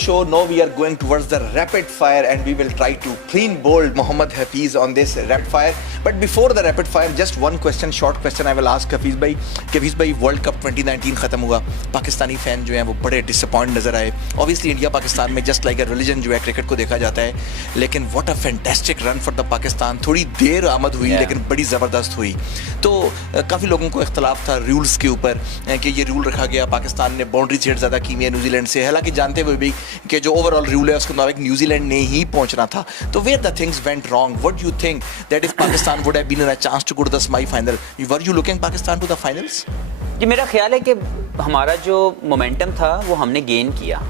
show. Now we are going towards the rapid fire and we will try to clean bold Mohammad Hafiz on this rapid fire. But before the rapid fire, just one question, short question I will ask Hafiz bhai. Hafiz bhai, World Cup 2019 खत्म हुआ, Pakistani fan जो हैं वो बड़े disappoint नज़र आए. Obviously India Pakistan में just like a religion जो है क्रिकेट को देखा जाता है, लेकिन what a fantastic run for the Pakistan. थोड़ी देर आमद हुई लेकिन बड़ी ज़बरदस्त हुई. तो काफ़ी लोगों को इख्तलाफ था रूल्स के ऊपर कि ये रूल रखा गया, पाकिस्तान ने बाउंड्री सेट ज़्यादा की है न्यूजीलैंड से, हालांकि जानते हुए भी कि जो ओवरऑल रूल है उसके मुताबिक न्यूजीलैंड ने ही पहुंचना था. तो where the things went wrong? What you think that if Pakistan would have been in a chance to go to the semifinal, were you looking Pakistan to the finals? जी, मेरा ख्याल है कि हमारा जो मोमेंटम था वो हमने गेन किया,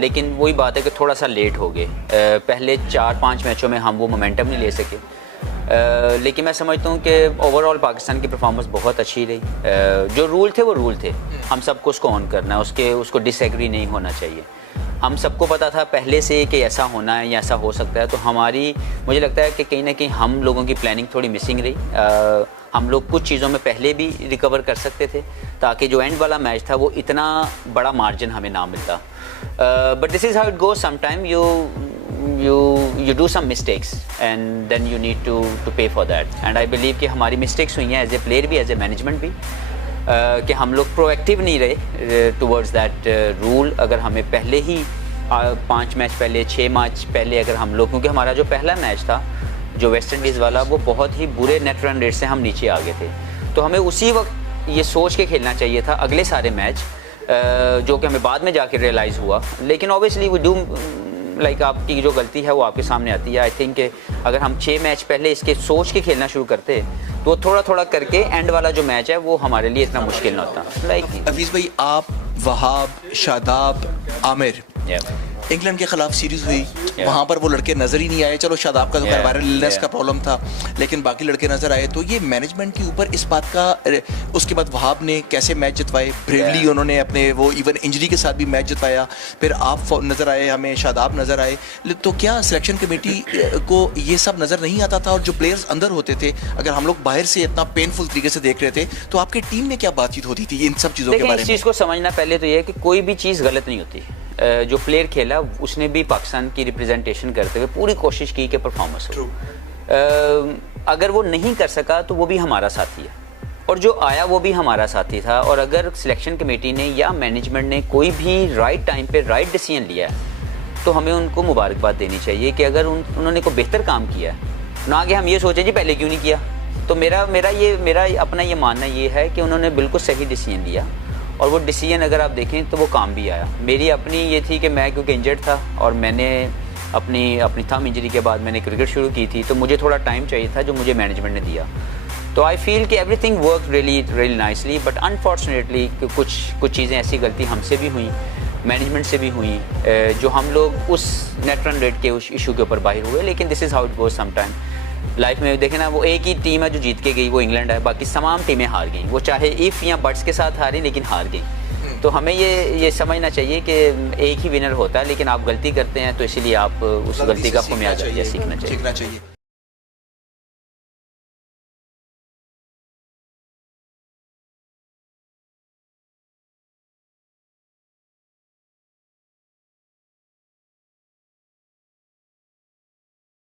लेकिन वही बात है कि थोड़ा सा लेट हो गए. पहले 4-5 मैचों में हम वो मोमेंटम नहीं ले सके. लेकिन मैं समझता हूँ कि ओवरऑल पाकिस्तान की परफॉर्मेंस बहुत अच्छी रही. जो रूल थे वो रूल थे, हम सबको उसको ऑन करना है, उसको डिसएग्री नहीं होना चाहिए. हम सबको पता था पहले से कि ऐसा होना है या ऐसा हो सकता है. तो मुझे लगता है कि कहीं ना कहीं हम लोगों की प्लानिंग थोड़ी मिसिंग रही. हम लोग कुछ चीज़ों में पहले भी रिकवर कर सकते थे ताकि जो एंड वाला मैच था वो इतना बड़ा मार्जिन हमें ना मिलता. But this is how it goes. Some time you do some mistakes and then you need to pay for that. And I believe कि हमारी mistakes हुई हैं एज ए प्लेयर भी, एज ए मैनेजमेंट भी, कि हम लोग प्रोएक्टिव नहीं रहे towards that rule. अगर हमें पहले ही 5 मैच पहले, 6 मैच पहले अगर हम लोग, क्योंकि हमारा जो पहला मैच था जो वेस्ट इंडीज़ वाला, वो बहुत ही बुरे नेट रन रेट से हम नीचे आ गए थे. तो हमें उसी वक्त ये सोच के खेलना चाहिए था अगले सारे मैच, जो कि हमें बाद में जाके रियलाइज़ हुआ. लेकिन ऑब्वियसली वी डू लाइक आपकी जो गलती है वो आपके सामने आती है. आई थिंक कि अगर हम 6 मैच पहले इसके सोच के खेलना शुरू करते तो थोड़ा थोड़ा करके एंड वाला जो मैच है वो हमारे लिए इतना मुश्किल ना होता. लाइक हफीज़ भाई, आप, वहाब, शादाब, आमिर, इंग्लैंड के खिलाफ सीरीज हुई, वहाँ पर वो लड़के नज़र ही नहीं आए. चलो शादाब का तो वायरल इलनेस का प्रॉब्लम था, लेकिन बाकी लड़के नज़र आए. तो ये मैनेजमेंट के ऊपर इस बात का. उसके बाद वहाब ने कैसे मैच जितवाए, ब्रेवली उन्होंने अपने वो इवन इंजरी के साथ भी मैच जितवाया. फिर आप नज़र आए, हमें शादाब नज़र आए. तो क्या सिलेक्शन कमेटी को ये सब नज़र नहीं आता था? और जो प्लेयर्स अंदर होते थे, अगर हम लोग बाहर से इतना पेनफुल तरीके से देख रहे थे, तो आपकी टीम में क्या बातचीत होती थी इन सब चीज़ों के बारे में? इस चीज़ को समझना पहले तो ये है कि कोई भी चीज़ गलत नहीं होती. जो प्लेयर खेला उसने भी पाकिस्तान की रिप्रेजेंटेशन करते हुए पूरी कोशिश की कि परफॉर्मेंस हो. अगर वो नहीं कर सका तो वो भी हमारा साथी है, और जो आया वो भी हमारा साथी था. और अगर सिलेक्शन कमेटी ने या मैनेजमेंट ने कोई भी राइट टाइम पे राइट डिसीजन लिया है तो हमें उनको मुबारकबाद देनी चाहिए कि अगर उन्होंने कोई बेहतर काम किया है, ना कि हम ये सोचें जी पहले क्यों नहीं किया. तो मेरा अपना ये मानना ये है कि उन्होंने बिल्कुल सही डिसीजन लिया, और वो डिसीजन अगर आप देखें तो वो काम भी आया. मेरी अपनी ये थी कि मैं क्योंकि इंजर्ड था और मैंने अपनी थंब इंजरी के बाद मैंने क्रिकेट शुरू की थी, तो मुझे थोड़ा टाइम चाहिए था जो मुझे मैनेजमेंट ने दिया. तो आई फील कि everything work really nicely. But unfortunately कुछ चीज़ें ऐसी गलती हमसे भी हुई, मैनेजमेंट से भी हुई, जो हम लोग उस नेट रन रेट के उस इशू के ऊपर बाहर हुए. लेकिन this is how it goes some time life में. देखें ना, वो एक ही टीम है जो जीत के गई, वो इंग्लैंड है. बाकी तमाम टीमें हार गई, वो चाहे इफ़ या बट्स के साथ हारी, लेकिन हार गई. तो हमें ये समझना चाहिए कि एक ही विनर होता है, लेकिन आप गलती करते हैं तो इसीलिए आप उस गलती का खामियाजा सीखना चाहिए.